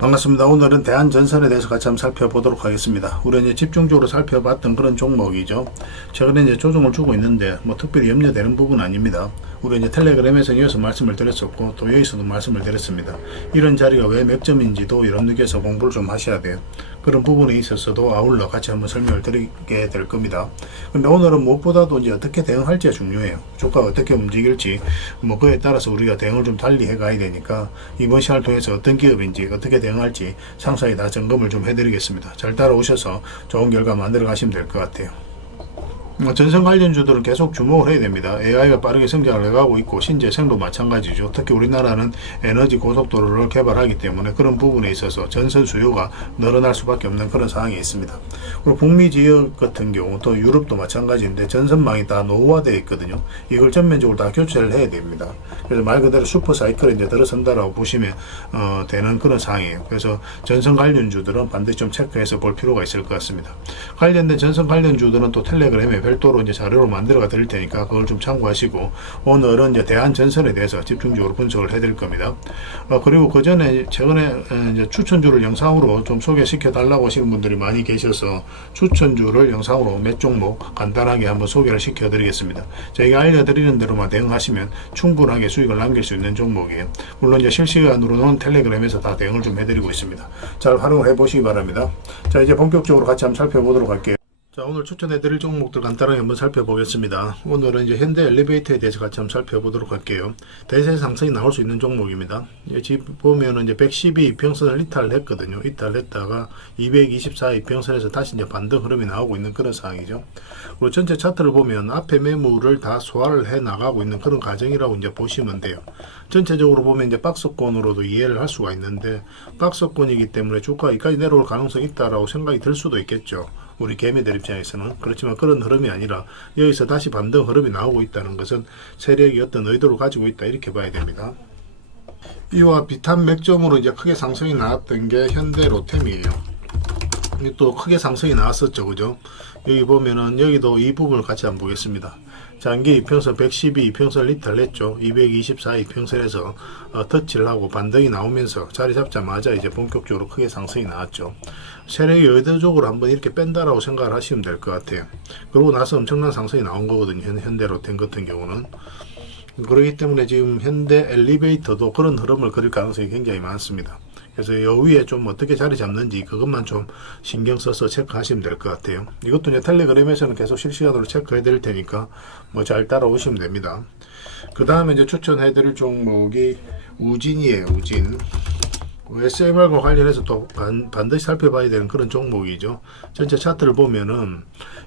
반갑습니다. 오늘은 대한전선에 대해서 같이 한번 살펴보도록 하겠습니다. 우리가 이제 집중적으로 살펴봤던 그런 종목이죠. 최근에 이제 조정을 주고 있는데 뭐 특별히 염려되는 부분은 아닙니다. 우리 이제 텔레그램에서 이어서 말씀을 드렸었고 또 여기서도 말씀을 드렸습니다. 이런 자리가 왜 맥점인지도 여러분들께서 공부를 좀 하셔야 돼요. 그런 부분에 있어서도 아울러 같이 한번 설명을 드리게 될 겁니다. 근데 오늘은 무엇보다도 이제 어떻게 대응할지가 중요해요. 주가가 어떻게 움직일지 뭐 그에 따라서 우리가 대응을 좀 달리 해 가야 되니까 이번 시간을 통해서 어떤 기업인지 어떻게 대응할지 상세히 다 점검을 좀 해드리겠습니다. 잘 따라오셔서 좋은 결과 만들어 가시면 될 것 같아요. 전선 관련주들은 계속 주목을 해야 됩니다. AI가 빠르게 성장을 해가고 있고 신재생도 마찬가지죠. 특히 우리나라는 에너지 고속도로를 개발하기 때문에 그런 부분에 있어서 전선 수요가 늘어날 수밖에 없는 그런 상황이 있습니다. 그리고 북미 지역 같은 경우 또 유럽도 마찬가지인데 전선망이 다 노후화되어 있거든요. 이걸 전면적으로 다 교체를 해야 됩니다. 그래서 말 그대로 슈퍼사이클에 이제 들어선다라고 보시면 되는 그런 상황이에요. 그래서 전선 관련주들은 반드시 좀 체크해서 볼 필요가 있을 것 같습니다. 관련된 전선 관련주들은 또 텔레그램에 별도로 이제 자료를 만들어 드릴 테니까 그걸 좀 참고하시고 오늘은 이제 대한전선에 대해서 집중적으로 분석을 해드릴 겁니다. 그리고 그 전에 최근에 이제 추천주를 영상으로 좀 소개시켜 달라고 하시는 분들이 많이 계셔서 추천주를 영상으로 몇 종목 간단하게 한번 소개를 시켜 드리겠습니다. 저희가 알려드리는 대로만 대응하시면 충분하게 수익을 남길 수 있는 종목이에요. 물론 이제 실시간으로는 텔레그램에서 다 대응을 좀 해드리고 있습니다. 잘 활용을 해 보시기 바랍니다. 자, 이제 본격적으로 같이 한번 살펴보도록 할게요. 자, 오늘 추천해드릴 종목들 간단하게 한번 살펴보겠습니다. 오늘은 이제 현대 엘리베이터에 대해서 같이 한번 살펴보도록 할게요. 대세 상승이 나올 수 있는 종목입니다. 지금 보면은 이제 112 이평선을 이탈을 했거든요. 이탈했다가 224 이평선에서 다시 이제 반등 흐름이 나오고 있는 그런 상황이죠. 그리고 전체 차트를 보면 앞에 매물을 다 소화를 해 나가고 있는 그런 과정이라고 이제 보시면 돼요. 전체적으로 보면 이제 박스권으로도 이해를 할 수가 있는데 박스권이기 때문에 주가가 여기까지 내려올 가능성이 있다라고 생각이 들 수도 있겠죠. 우리 개미들 입장에서는. 그렇지만 그런 흐름이 아니라 여기서 다시 반등 흐름이 나오고 있다는 것은 세력이 어떤 의도를 가지고 있다 이렇게 봐야 됩니다. 이와 비슷한 맥점으로 이제 크게 상승이 나왔던 게 현대 로템이에요. 또 크게 상승이 나왔었죠, 그죠? 여기 보면은 여기도 이 부분을 같이 한번 보겠습니다. 장기 이평선 112 이평선을 이탈했죠. 224 이평선에서 터치를 하고 반등이 나오면서 자리 잡자마자 이제 본격적으로 크게 상승이 나왔죠. 세력이 의도적으로 한번 이렇게 뺀다라고 생각을 하시면 될 것 같아요. 그러고 나서 엄청난 상승이 나온 거거든요. 현대로템 같은 경우는. 그렇기 때문에 지금 현대 엘리베이터도 그런 흐름을 그릴 가능성이 굉장히 많습니다. 그래서 요 위에 좀 어떻게 자리 잡는지 그것만 좀 신경 써서 체크하시면 될 것 같아요. 이것도 이제 텔레그램에서는 계속 실시간으로 체크해 드릴 테니까 뭐 잘 따라오시면 됩니다. 그 다음에 이제 추천해 드릴 종목이 우진이에요. 우진. SMR과 관련해서 또 반드시 살펴봐야 되는 그런 종목이죠. 전체 차트를 보면은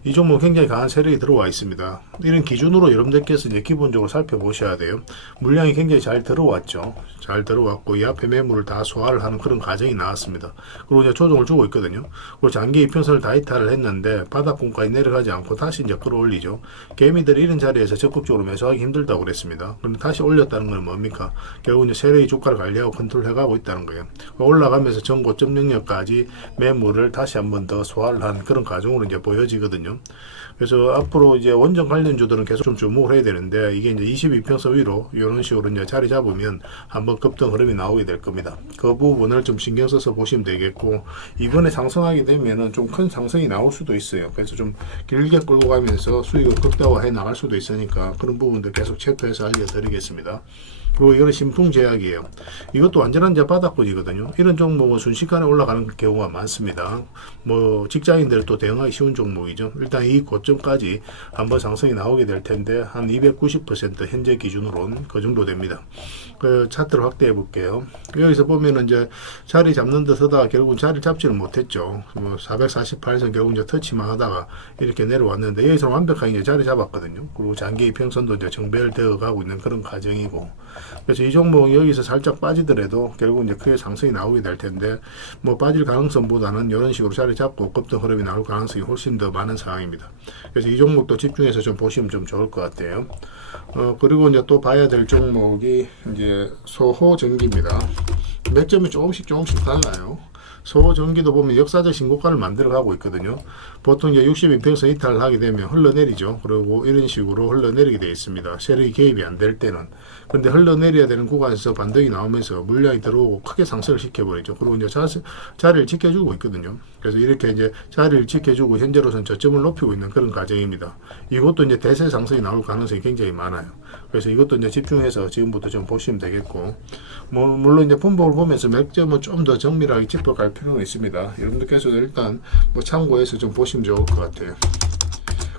이 종목 굉장히 강한 세력이 들어와 있습니다. 이런 기준으로 여러분들께서 이제 기본적으로 살펴보셔야 돼요. 물량이 굉장히 잘 들어왔죠. 잘 들어왔고 이 앞에 매물을 다 소화를 하는 그런 과정이 나왔습니다. 그리고 이제 조정을 주고 있거든요. 그리고 장기 이평선을 다 이탈을 했는데 바닥권까지 내려가지 않고 다시 이제 끌어올리죠. 개미들이 이런 자리에서 적극적으로 매수하기 힘들다고 그랬습니다. 그런데 다시 올렸다는 건 뭡니까? 결국 이제 세력이 주가를 관리하고 컨트롤해가고 있다는 거예요. 올라가면서 전 고점 영역까지 매물을 다시 한번 더 소화를 한 그런 과정으로 이제 보여지거든요. 그래서 앞으로 이제 원전 관련주들은 계속 좀 주목을 해야 되는데 이게 이제 22평선 위로 이런 식으로 이제 자리 잡으면 한번 급등 흐름이 나오게 될 겁니다. 그 부분을 좀 신경 써서 보시면 되겠고 이번에 상승하게 되면은 좀 큰 상승이 나올 수도 있어요. 그래서 좀 길게 끌고 가면서 수익을 극대화해 나갈 수도 있으니까 그런 부분들 계속 체크해서 알려드리겠습니다. 그리고 이거는 신풍제약이에요. 이것도 완전한 이제 바닥권이거든요. 이런 종목은 순식간에 올라가는 경우가 많습니다. 뭐 직장인들 또 대응하기 쉬운 종목이죠. 일단 이 고점까지 한번 상승이 나오게 될 텐데 한 290% 현재 기준으로는 그 정도 됩니다. 그 차트를 확대해 볼게요. 여기서 보면은 이제 자리 잡는 듯 하다가 결국은 자리를 잡지는 못했죠. 뭐 448선 결국 이제 터치만 하다가 이렇게 내려왔는데 여기서 완벽하게 이제 자리 잡았거든요. 그리고 장기 이평선도 이제 정배열되어 가고 있는 그런 과정이고. 그래서 이 종목은 여기서 살짝 빠지더라도 결국 이제 크게 상승이 나오게 될 텐데 뭐 빠질 가능성보다는 이런 식으로 자리 잡고 급등 흐름이 나올 가능성이 훨씬 더 많은 상황입니다. 그래서 이 종목도 집중해서 좀 보시면 좀 좋을 것 같아요. 그리고 이제 또 봐야 될 종목이 이제 소호전기입니다. 몇 점이 조금씩 달라요. 소전기도 보면 역사적 신고가를 만들어가고 있거든요. 보통 이제 62평선 이탈을 하게 되면 흘러내리죠. 그리고 이런 식으로 흘러내리게 되어 있습니다. 세력이 개입이 안 될 때는. 근데 흘러내려야 되는 구간에서 반등이 나오면서 물량이 들어오고 크게 상승을 시켜버리죠. 그리고 이제 자리를 지켜주고 있거든요. 그래서 이렇게 이제 자리를 지켜주고 현재로서는 저점을 높이고 있는 그런 과정입니다. 이것도 이제 대세 상승이 나올 가능성이 굉장히 많아요. 그래서 이것도 이제 집중해서 지금부터 좀 보시면 되겠고, 물론 이제 분봉을 보면서 몇 점은 좀 더 정밀하게 짚어갈 필요가 있습니다. 여러분들께서도 일단 뭐 참고해서 좀 보시면 좋을 것 같아요.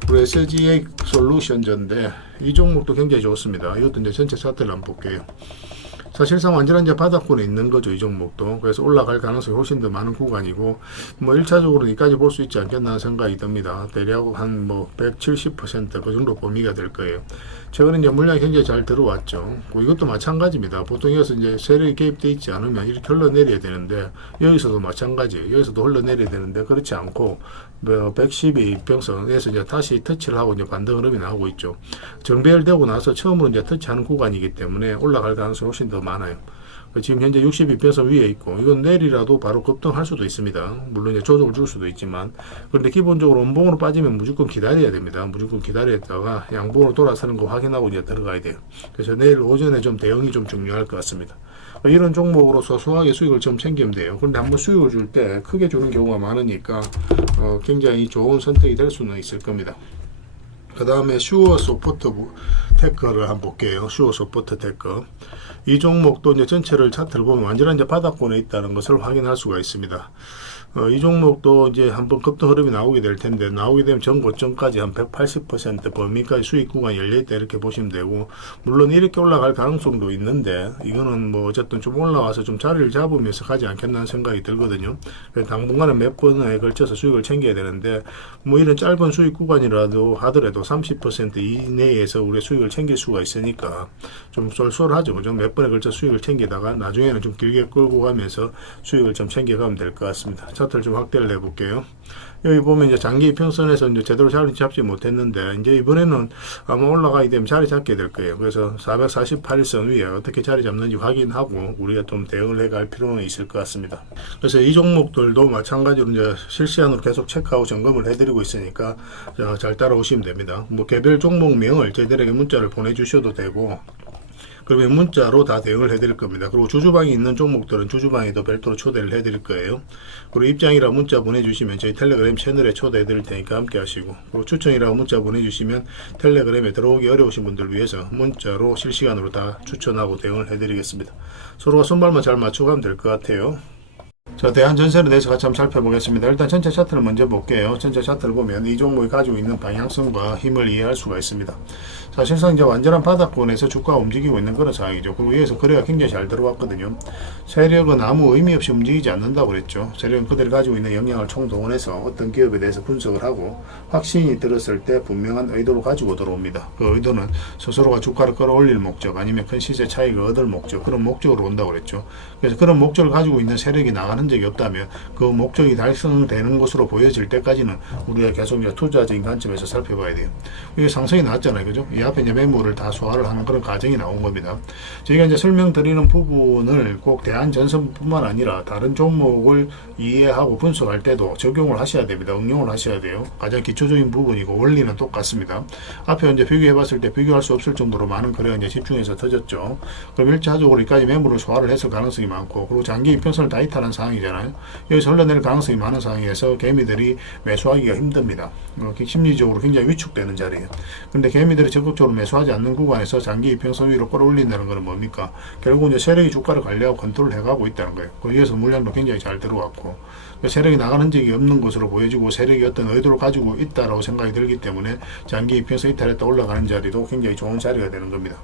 그리고 SGA 솔루션전인데 이 종목도 굉장히 좋습니다. 이것도 이제 전체 차트를 한번 볼게요. 사실상 완전한 이제 바닥권에 있는 거죠, 이 종목도. 그래서 올라갈 가능성이 훨씬 더 많은 구간이고, 뭐 1차적으로 여기까지 볼 수 있지 않겠나 하는 생각이 듭니다. 대략 한 뭐 170%그 정도 범위가 될 거예요. 최근에 이제 물량이 굉장히 잘 들어왔죠. 이것도 마찬가지입니다. 보통 여기서 이제 세력이 개입되어 있지 않으면 이렇게 흘러내려야 되는데, 여기서도 마찬가지예요. 여기서도 흘러내려야 되는데, 그렇지 않고, 112평선에서 이제 다시 터치를 하고 이제 반등 흐름이 나오고 있죠. 정배열되고 나서 처음으로 이제 터치하는 구간이기 때문에 올라갈 가능성이 훨씬 더 많아요. 지금 현재 62평선 위에 있고, 이건 내리라도 바로 급등할 수도 있습니다. 물론 이제 조정을 줄 수도 있지만, 그런데 기본적으로 음봉으로 빠지면 무조건 기다려야 됩니다. 무조건 기다렸다가 양봉으로 돌아서는 거 확인하고 이제 들어가야 돼요. 그래서 내일 오전에 좀 대응이 좀 중요할 것 같습니다. 이런 종목으로 소소하게 수익을 좀 챙기면 돼요. 그런데 한번 수익을 줄 때 크게 주는 경우가 많으니까 굉장히 좋은 선택이 될 수는 있을 겁니다. 그 다음에 슈어 소포트 테크를 한번 볼게요. 슈어 소포트 테크. 이 종목도 이제 전체를 차트를 보면 완전한 이제 바닥권에 있다는 것을 확인할 수가 있습니다. 이 종목도 이제 한번 급등 흐름이 나오게 될 텐데, 나오게 되면 전 고점까지 한 180% 범위까지 수익 구간이 열려있다 이렇게 보시면 되고, 물론 이렇게 올라갈 가능성도 있는데, 이거는 뭐 어쨌든 좀 올라와서 좀 자리를 잡으면서 가지 않겠나 하는 생각이 들거든요. 당분간은 몇 번에 걸쳐서 수익을 챙겨야 되는데, 뭐 이런 짧은 수익 구간이라도 하더라도 30% 이내에서 우리 수익을 챙길 수가 있으니까 좀 쏠쏠하죠. 그죠? 몇 번에 걸쳐 수익을 챙기다가 나중에는 좀 길게 끌고 가면서 수익을 좀 챙겨가면 될 것 같습니다. 차트를 좀 확대를 해볼게요. 여기 보면 이제 장기 이평선에서 이제 제대로 자리 잡지 못했는데, 이제 이번에는 아마 올라가게 되면 자리 잡게 될 거예요. 그래서 448일선 위에 어떻게 자리 잡는지 확인하고 우리가 좀 대응을 해갈 필요는 있을 것 같습니다. 그래서 이 종목들도 마찬가지로 이제 실시간으로 계속 체크하고 점검을 해드리고 있으니까 잘 따라오시면 됩니다. 뭐 개별 종목명을 저희들에게 문자를 보내주셔도 되고, 그러면 문자로 다 대응을 해드릴 겁니다. 그리고 주주방이 있는 종목들은 주주방에도 별도로 초대를 해드릴 거예요. 그리고 입장이라 문자 보내주시면 저희 텔레그램 채널에 초대해드릴 테니까 함께 하시고, 그리고 추천이라고 문자 보내주시면 텔레그램에 들어오기 어려우신 분들 위해서 문자로 실시간으로 다 추천하고 대응을 해드리겠습니다. 서로가 손발만 잘 맞춰가면 될 것 같아요. 자, 대한전선에 대해서 같이 한번 살펴보겠습니다. 일단 전체 차트를 먼저 볼게요. 전체 차트를 보면 이 종목이 가지고 있는 방향성과 힘을 이해할 수가 있습니다. 사실상 이제 완전한 바닥권에서 주가가 움직이고 있는 그런 상황이죠. 그리고 위에서 거래가 굉장히 잘 들어왔거든요. 세력은 아무 의미 없이 움직이지 않는다고 그랬죠. 세력은 그들이 가지고 있는 역량을 총동원해서 어떤 기업에 대해서 분석을 하고 확신이 들었을 때 분명한 의도를 가지고 들어옵니다. 그 의도는 스스로가 주가를 끌어올릴 목적, 아니면 큰 시세 차익을 얻을 목적, 그런 목적으로 온다고 그랬죠. 그래서 그런 목적을 가지고 있는 세력이 나가는 적이 없다면 그 목적이 달성되는 것으로 보여질 때까지는 우리가 계속 이제 투자적인 관점에서 살펴봐야 돼요. 이게 상승이 나왔잖아요. 그죠? 이 앞에 이제 매물을 다 소화를 하는 그런 과정이 나온 겁니다. 저희가 이제 설명드리는 부분을 꼭 대한전선뿐만 아니라 다른 종목을 이해하고 분석할 때도 적용을 하셔야 됩니다. 응용을 하셔야 돼요. 가장 기초적인 부분이고 원리는 똑같습니다. 앞에 이제 비교해 봤을 때 비교할 수 없을 정도로 많은 거래가 이제 집중해서 터졌죠. 그럼 1차적으로 여기까지 매물을 소화를 해서 가능성이 많고, 그리고 장기 이평선을 다 이탈한 상황이잖아요. 여기서 흘러내릴 가능성이 많은 상황에서 개미들이 매수하기가 힘듭니다. 심리적으로 굉장히 위축되는 자리예요. 근데 개미들이 적극적으로 매수하지 않는 구간에서 장기 이평선 위로 끌어올린다는 것은 뭡니까? 결국 이제 세력이 주가를 관리하고 컨트롤 해가고 있다는 거예요. 거기에서 물량도 굉장히 잘 들어왔고, 세력이 나가는 적이 없는 것으로 보여지고 세력이 어떤 의도를 가지고 있다라고 생각이 들기 때문에 장기 이평선 이탈했다 올라가는 자리도 굉장히 좋은 자리가 되는 겁니다.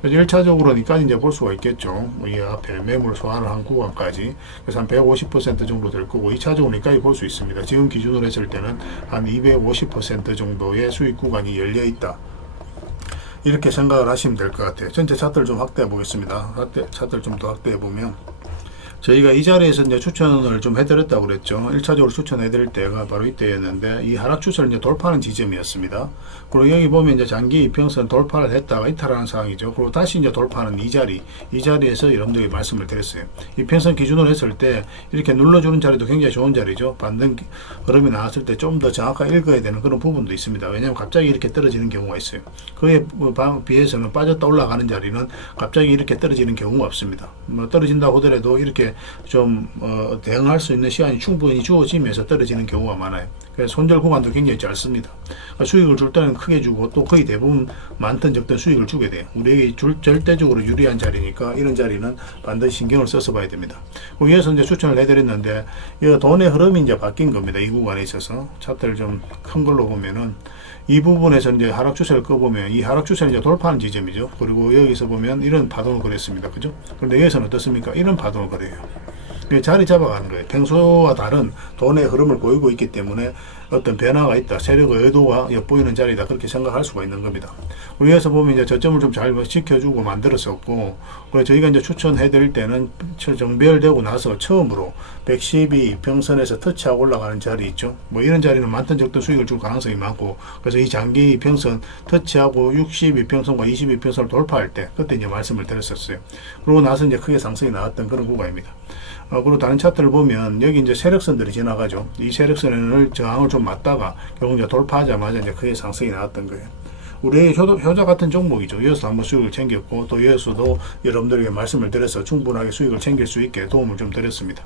그래서 1차적으로는 이까지 이제 볼 수가 있겠죠. 이 앞에 매물 소환을 한 구간까지. 그래서 한 150% 정도 될 거고, 2차적으로 이까지 볼 수 있습니다. 지금 기준으로 했을 때는 한 250% 정도의 수익 구간이 열려 있다. 이렇게 생각을 하시면 될 것 같아요. 전체 차트를 좀 확대해 보겠습니다. 차트를 좀 더 확대해 보면, 저희가 이 자리에서 이제 추천을 좀 해드렸다고 그랬죠. 1차적으로 추천해드릴 때가 바로 이때였는데, 이 하락 추세를 이제 돌파하는 지점이었습니다. 그리고 여기 보면 이제 장기 이평선 돌파를 했다가 이탈하는 상황이죠. 그리고 다시 이제 돌파하는 이 자리에서 여러분들에게 말씀을 드렸어요. 이평선 기준으로 했을 때 이렇게 눌러주는 자리도 굉장히 좋은 자리죠. 반등 흐름이 나왔을 때 좀 더 정확하게 읽어야 되는 그런 부분도 있습니다. 왜냐하면 갑자기 이렇게 떨어지는 경우가 있어요. 그에 비해서는 빠졌다 올라가는 자리는 갑자기 이렇게 떨어지는 경우가 없습니다. 뭐 떨어진다고 하더라도 이렇게 좀 대응할 수 있는 시간이 충분히 주어지면서 떨어지는 경우가 많아요. 그래서 손절 구간도 굉장히 짧습니다. 그러니까 수익을 줄 때는 크게 주고 또 거의 대부분 많든 적든 수익을 주게 돼요. 우리에게 절대적으로 유리한 자리니까 이런 자리는 반드시 신경을 써서 봐야 됩니다. 위에서 이제 추천을 해드렸는데 이 돈의 흐름이 이제 바뀐 겁니다. 이 구간에 있어서 차트를 좀 큰 걸로 보면은 이 부분에서 이제 하락 추세를 꺼보면 이 하락 추세는 이제 돌파하는 지점이죠. 그리고 여기서 보면 이런 파동을 그렸습니다. 그죠? 그런데 여기서는 어떻습니까? 이런 파동을 그려요. 자리 잡아가는 거예요. 평소와 다른 돈의 흐름을 보이고 있기 때문에 어떤 변화가 있다, 세력의 의도가 엿보이는 자리다, 그렇게 생각할 수가 있는 겁니다. 위에서 보면 이제 저점을 좀 잘 지켜주고 만들었었고, 그래서 저희가 이제 추천해 드릴 때는 정배열되고 나서 처음으로 112 평선에서 터치하고 올라가는 자리 있죠. 뭐 이런 자리는 많든 적든 수익을 줄 가능성이 많고, 그래서 이 장기 평선 터치하고 62평선과 22평선을 돌파할 때 그때 이제 말씀을 드렸었어요. 그러고 나서 이제 크게 상승이 나왔던 그런 구간입니다. 그리고 다른 차트를 보면 여기 이제 세력선들이 지나가죠. 이 세력선을 저항을 좀 맞다가 결국 이제 돌파하자마자 이제 크게 상승이 나왔던 거예요. 우리의 효자 같은 종목이죠. 이어서 한번 수익을 챙겼고, 또 이어서도 여러분들에게 말씀을 드려서 충분하게 수익을 챙길 수 있게 도움을 좀 드렸습니다.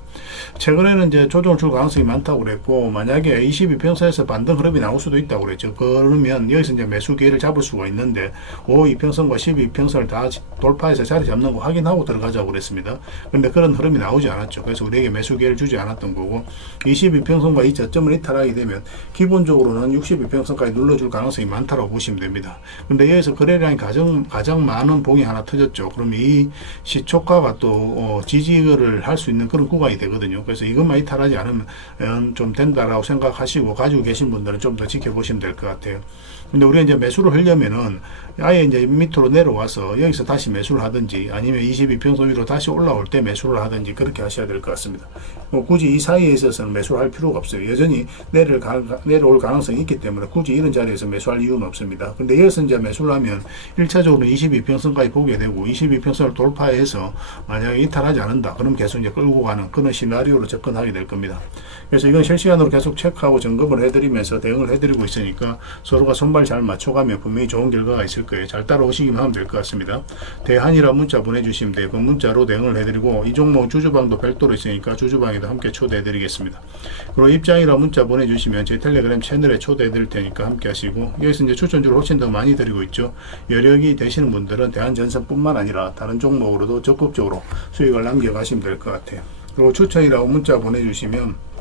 최근에는 이제 조정을 줄 가능성이 많다고 그랬고, 만약에 22평선에서 반등 흐름이 나올 수도 있다고 그랬죠. 그러면 여기서 이제 매수 기회를 잡을 수가 있는데, 52평선과 12평선을 다 돌파해서 자리 잡는 거 확인하고 들어가자고 그랬습니다. 그런데 그런 흐름이 나오지 않았죠. 그래서 우리에게 매수 기회를 주지 않았던 거고, 22평선과 이 저점을 이탈하게 되면 기본적으로는 62평선까지 눌러줄 가능성이 많다고 보시면 됩니다. 근데 여기서 거래량이 가장 많은 봉이 하나 터졌죠. 그러면 이 시초가가 또 지지를 할 수 있는 그런 구간이 되거든요. 그래서 이것만 이탈하지 않으면 좀 된다라고 생각하시고 가지고 계신 분들은 좀 더 지켜보시면 될 것 같아요. 근데 우리가 이제 매수를 하려면은 아예 이제 밑으로 내려와서 여기서 다시 매수를 하든지 아니면 22평선 위로 다시 올라올 때 매수를 하든지 그렇게 하셔야 될 것 같습니다. 굳이 이 사이에 있어서는 매수를 할 필요가 없어요. 여전히 내려올 가능성이 있기 때문에 굳이 이런 자리에서 매수할 이유는 없습니다. 근데 여기서 이제 매수를 하면 1차적으로 22평선까지 보게 되고 22평선을 돌파해서 만약에 이탈하지 않는다. 그럼 계속 이제 끌고 가는 그런 시나리오로 접근하게 될 겁니다. 그래서 이건 실시간으로 계속 체크하고 점검을 해드리면서 대응을 해드리고 있으니까 서로가 손발 잘 맞춰가면 분명히 좋은 결과가 있을 거예요. 잘 따라오시기만 하면 될 것 같습니다. 대한이라 문자 보내주시면 돼요. 그 문자로 대응을 해드리고 이 종목 주주방도 별도로 있으니까 주주방에도 함께 초대해드리겠습니다. 그리고 입장이라 문자 보내주시면 제 텔레그램 채널에 초대해드릴 테니까 함께 하시고, 여기서 이제 추천주를 훨씬 더 많이 드리고 있죠. 여력이 되시는 분들은 대한전선뿐만 아니라 다른 종목으로도 적극적으로 수익을 남겨가시면 될 것 같아요. 그리고 추천이라고 문자 보내주시면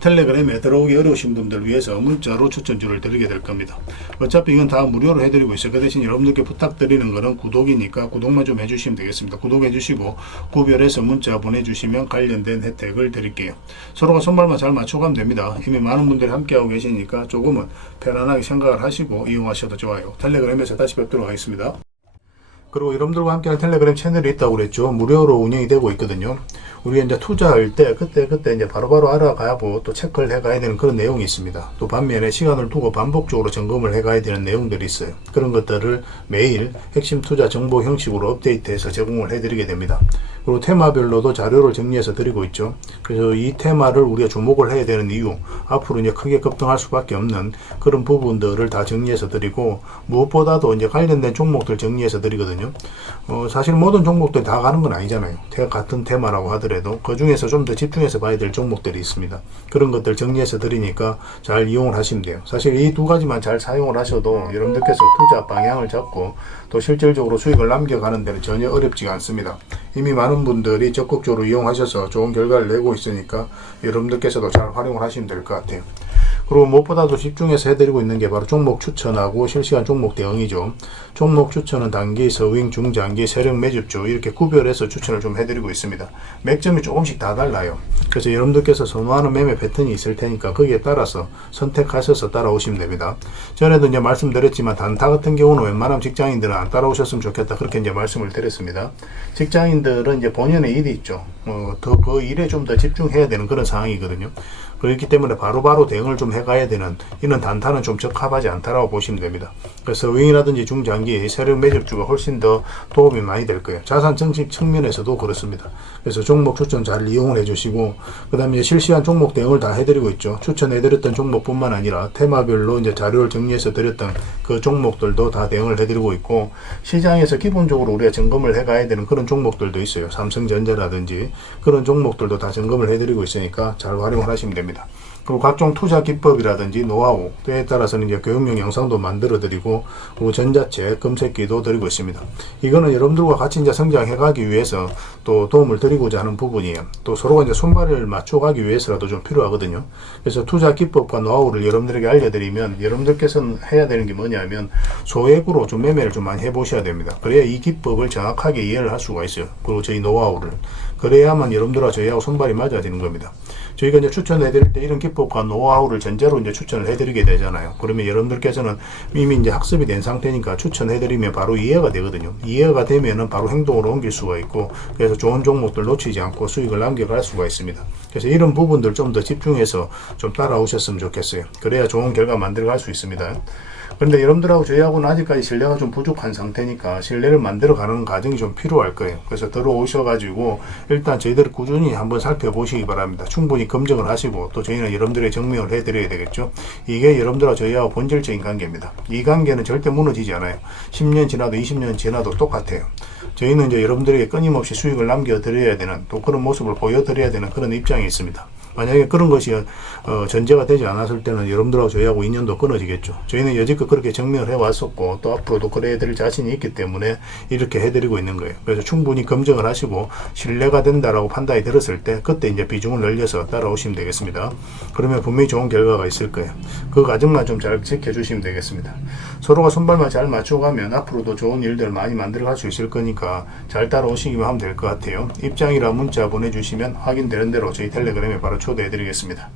텔레그램에 들어오기 어려우신 분들 위해서 문자로 추천주를 드리게 될 겁니다. 어차피 이건 다 무료로 해드리고 있어요. 그 대신 여러분들께 부탁드리는 거는 구독이니까 구독만 좀 해주시면 되겠습니다. 구독해 주시고 구별해서 문자 보내주시면 관련된 혜택을 드릴게요. 서로가 손발만 잘 맞춰가면 됩니다. 이미 많은 분들이 함께하고 계시니까 조금은 편안하게 생각을 하시고 이용하셔도 좋아요. 텔레그램에서 다시 뵙도록 하겠습니다. 그리고 여러분들과 함께하는 텔레그램 채널이 있다고 그랬죠. 무료로 운영이 되고 있거든요. 우리가 이제 투자할 때 그때 이제 바로바로 알아가고 또 체크를 해가야 되는 그런 내용이 있습니다. 또 반면에 시간을 두고 반복적으로 점검을 해가야 되는 내용들이 있어요. 그런 것들을 매일 핵심 투자 정보 형식으로 업데이트해서 제공을 해드리게 됩니다. 그리고 테마별로도 자료를 정리해서 드리고 있죠. 그래서 이 테마를 우리가 주목을 해야 되는 이유, 앞으로 이제 크게 급등할 수밖에 없는 그런 부분들을 다 정리해서 드리고, 무엇보다도 이제 관련된 종목들 정리해서 드리거든요. 사실 모든 종목들 다 가는 건 아니잖아요. 같은 테마라고 하더라도 그 중에서 좀 더 집중해서 봐야 될 종목들이 있습니다. 그런 것들 정리해서 드리니까 잘 이용을 하시면 돼요. 사실 이 두 가지만 잘 사용을 하셔도 여러분들께서 투자 방향을 잡고 또 실질적으로 수익을 남겨가는 데는 전혀 어렵지가 않습니다. 이미 많은 분들이 적극적으로 이용하셔서 좋은 결과를 내고 있으니까 여러분들께서도 잘 활용을 하시면 될 것 같아요. 그리고 무엇보다도 집중해서 해드리고 있는 게 바로 종목 추천하고 실시간 종목 대응이죠. 종목 추천은 단기, 서윙, 중장기, 세력 매집주 이렇게 구별해서 추천을 좀 해드리고 있습니다. 맥점이 조금씩 다 달라요. 그래서 여러분들께서 선호하는 매매 패턴이 있을 테니까 거기에 따라서 선택하셔서 따라오시면 됩니다. 전에도 이제 말씀드렸지만 단타 같은 경우는 웬만하면 직장인들은 안 따라오셨으면 좋겠다, 그렇게 이제 말씀을 드렸습니다. 직장인들은 이제 본연의 일이 있죠. 더 그 일에 좀 더 집중해야 되는 그런 상황이거든요. 그렇기 때문에 바로바로 대응을 좀 해가야 되는 이런 단타는 좀 적합하지 않다라고 보시면 됩니다. 그래서 서윙이라든지 중장기 세력 매집주가 훨씬 더 도움이 많이 될 거예요. 자산 증식 측면에서도 그렇습니다. 그래서 종목 추천 잘 이용을 해주시고, 그 다음에 실시간 종목 대응을 다 해드리고 있죠. 추천해드렸던 종목뿐만 아니라 테마별로 이제 자료를 정리해서 드렸던 그 종목들도 다 대응을 해드리고 있고, 시장에서 기본적으로 우리가 점검을 해가야 되는 그런 종목들도 있어요. 삼성전자라든지 그런 종목들도 다 점검을 해드리고 있으니까 잘 활용을 하시면 됩니다. 그리고 각종 투자 기법이라든지 노하우, 때에 따라서는 이제 교육용 영상도 만들어 드리고, 그리고 전자책, 검색기도 드리고 있습니다. 이거는 여러분들과 같이 이제 성장해 가기 위해서 또 도움을 드리고자 하는 부분이에요. 또 서로가 이제 손발을 맞춰 가기 위해서라도 좀 필요하거든요. 그래서 투자 기법과 노하우를 여러분들에게 알려드리면, 여러분들께서는 해야 되는 게 뭐냐면 소액으로 좀 매매를 좀 많이 해보셔야 됩니다. 그래야 이 기법을 정확하게 이해를 할 수가 있어요. 그리고 저희 노하우를. 그래야만 여러분들과 저희하고 손발이 맞아지는 겁니다. 저희가 이제 추천해드릴 때 이런 기법과 노하우를 전제로 이제 추천을 해드리게 되잖아요. 그러면 여러분들께서는 이미 이제 학습이 된 상태니까 추천해드리면 바로 이해가 되거든요. 이해가 되면은 바로 행동으로 옮길 수가 있고, 그래서 좋은 종목들 놓치지 않고 수익을 남겨갈 수가 있습니다. 그래서 이런 부분들 좀 더 집중해서 좀 따라오셨으면 좋겠어요. 그래야 좋은 결과 만들어갈 수 있습니다. 그런데 여러분들하고 저희하고는 아직까지 신뢰가 좀 부족한 상태니까 신뢰를 만들어가는 과정이 좀 필요할 거예요. 그래서 들어오셔가지고 일단 저희들을 꾸준히 한번 살펴보시기 바랍니다. 충분히 검증을 하시고, 또 저희는 여러분들의 증명을 해드려야 되겠죠. 이게 여러분들하고 저희하고 본질적인 관계입니다. 이 관계는 절대 무너지지 않아요. 10년 지나도 20년 지나도 똑같아요. 저희는 이제 여러분들에게 끊임없이 수익을 남겨드려야 되는, 또 그런 모습을 보여드려야 되는 그런 입장이 있습니다. 만약에 그런 것이 전제가 되지 않았을 때는 여러분들하고 저희하고 인연도 끊어지겠죠. 저희는 여지껏 그렇게 증명을 해왔었고, 또 앞으로도 그래 드릴 자신이 있기 때문에 이렇게 해드리고 있는 거예요. 그래서 충분히 검증을 하시고 신뢰가 된다라고 판단이 들었을 때 그때 이제 비중을 늘려서 따라오시면 되겠습니다. 그러면 분명히 좋은 결과가 있을 거예요. 그 과정만 좀 잘 지켜주시면 되겠습니다. 서로가 손발만 잘 맞춰가면 앞으로도 좋은 일들을 많이 만들어갈 수 있을 거니까 잘 따라오시기만 하면 될 것 같아요. 입장이라 문자 보내주시면 확인되는 대로 저희 텔레그램에 바로 초대해드리겠습니다.